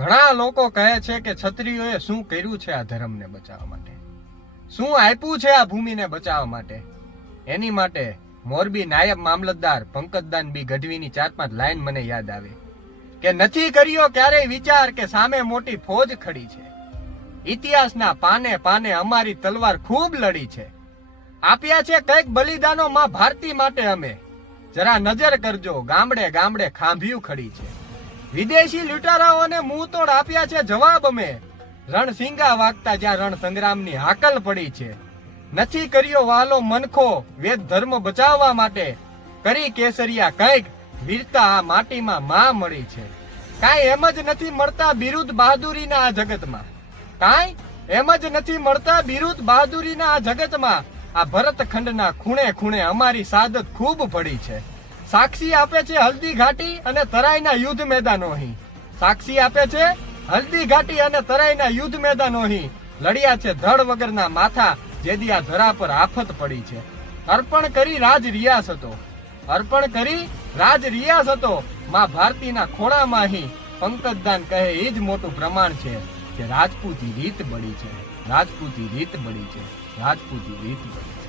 ઘણા લોકો કહે છે કે ક્ષત્રિયોએ શું કર્યું છે આ ધર્મને બચાવવા માટે, શું આપ્યું છે આ ભૂમિને બચાવવા માટે. એની માટે મોરબી નાયબ મામલતદાર પંકજદાન બી ગઢવીની 4-5 લાઈન મને યાદ આવે કે નથી કર્યો ક્યારેય વિચાર કે સામે મોટી ફોજ ખડી છે. ઇતિહાસના પાને પાને અમારી તલવાર ખૂબ લડી છે. આપ્યા છે કઈક બલિદાનો માં ભારતી માટે અમે. જરા નજર કરજો, ગામડે ગામડે ખાંભિયું ખડી છે. વિદેશી લૂંટારાઓને મુંહ તોડ આપ્યા છે જવાબ અમે. રણસિંગા વાગતા જ્યાં રણ સંગ્રામની હાકલ પડી છે. નથી કર્યો વાલો મનખો વેદ ધર્મ બચાવવા માટે. કરી કેસરિયા કઈક વીરતા આ માટીમાં માં મળી છે. કાંઈ એમ જ નથી મળતા બિરુદ બહાદુરીના આ જગતમાં. કાંઈ એમ જ નથી મળતા બિરુદ બહાદુરીના આ જગતમાં. આ ભરતખંડના ખૂણે ખૂણે અમારી સાદત ખૂબ પડી છે. સાક્ષી આપે છે હલ્દી ઘાટી અને તરાઈના યુદ્ધ મેદાનો અહીં. સાક્ષી આપે છે હલ્દી ઘાટી અને તરાઈના યુદ્ધ મેદાનો અહીં. લડ્યા છે ધડ વગરના માથા જેદી આ ધરા પર આફત પડી છે. અર્પણ કરી રાજ રિયાસ હતો, અર્પણ કરી રાજ રિયાસ હતો. માં ભારતીના ખોળામાં અહીં પંકજદાન કહે એ જ મોટું પ્રમાણ છે કે રાજપૂતી રીત બળી છે, રાજપૂતી રીત બળી છે, રાજપૂતી રીત બળી છે.